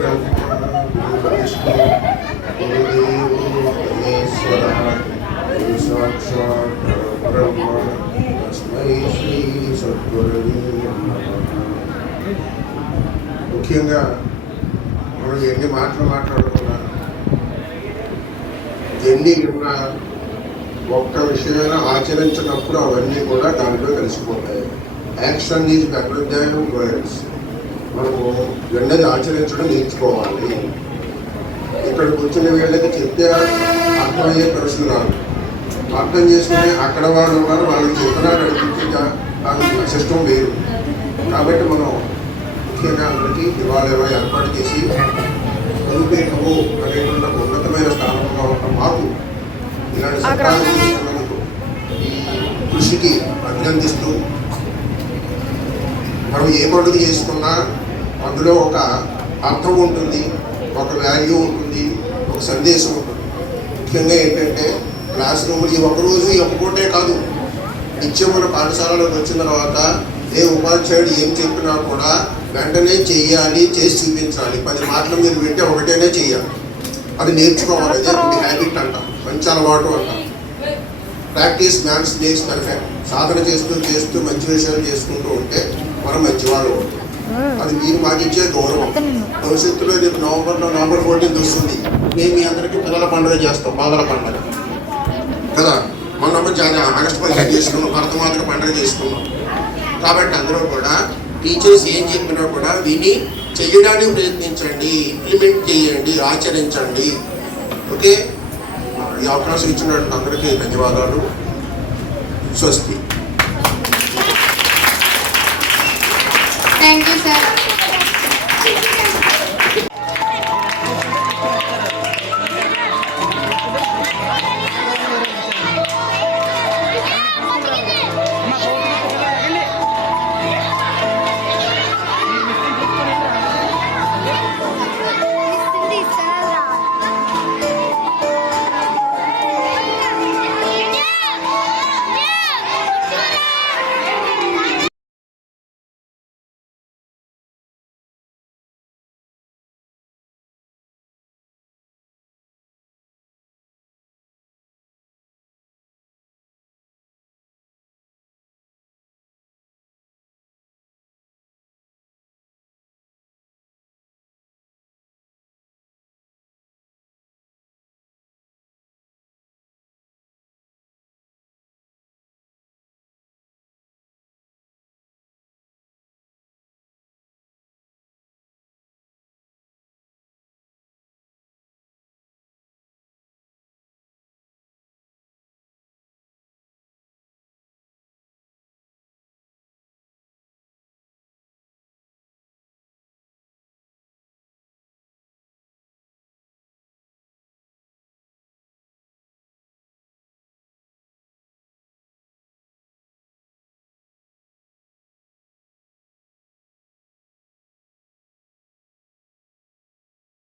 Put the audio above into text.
विष्णु गुरुदेवो महेश्वरः गुरु साक्षात् परब्रह्म तस्मै श्री सद्गुरवे नमः. ముఖ్యంగా మనం ఎన్ని మాటలు మాట్లాడుకున్నా ఎన్ని ఉన్నా ఒక్క విషయాన్ని ఆచరించినప్పుడు అవన్నీ కూడా దాంట్లో కలిసిపోతాయి. Action is better than words. మనము వెంటనే ఆచరించడం నేర్చుకోవాలి. ఇక్కడ కూర్చున్న వీళ్ళకి చెప్తే అర్థమయ్యే పరిస్థితి రాదు. అర్థం చేసుకుని అక్కడ వాళ్ళు ఉన్నారు, వాళ్ళకి చెప్పినా నడిపించే సిస్టమ్ వేరు. కాబట్టి మనం ముఖ్యంగా అందరికీ ఇవాళ ఏర్పాటు చేసి గురుపీఠము అనేటువంటి ఉన్నతమైన స్థానంలో ఉన్న మాకు ఇలాంటి సత్కారం చేస్తున్నందుకు ఈ కృషికి అభినందిస్తూ, మనం ఏ పండుగ చేసుకున్నా అందులో ఒక అర్థం ఉంటుంది, ఒక వాల్యూ ఉంటుంది, ఒక సందేశం ఉంటుంది. ముఖ్యంగా ఏంటంటే క్లాస్ రూమ్లు ఈ ఒక్కరోజు ఒక్కటే కాదు, నిత్యం మన పాఠశాలలోకి వచ్చిన తర్వాత ఏ ఉపాధ్యాయుడు ఏం చెప్పినా కూడా వెంటనే చెయ్యాలి, చేసి చూపించాలి. 10 మాటలు మీరు వింటే ఒకటేనే చెయ్యాలి. అది నేర్చుకోవాలి. అదే హ్యాబిట్ అంటాం, మంచి అలవాటు అంటాం. Practice man's makes perfect. సాధన చేస్తూ చేస్తూ మంచి విషయాలు చేసుకుంటూ ఉంటే మనం మంచివాళ్ళు అవుతాం. అది మీరు మాకు ఇచ్చే గౌరవం. భవిష్యత్తులో రేపు నవంబర్ 14 వస్తుంది. మేము మీ అందరికీ పిల్లల పండుగ చేస్తాం, బాలల పండుగ కదా. మొన్న ఆగస్టు 15 చేసుకున్నాం, భరతమాతక పండుగ చేసుకున్నాం. కాబట్టి అందరూ కూడా టీచర్స్ ఏం చెప్పినా కూడా విని చేయడానికి ప్రయత్నించండి, ఇంప్లిమెంట్ చేయండి, ఆచరించండి. ఓకే, ఈ అవకాశం ఇచ్చినట్టు అందరికీ ధన్యవాదాలు. స్వస్తి. Thank you sir.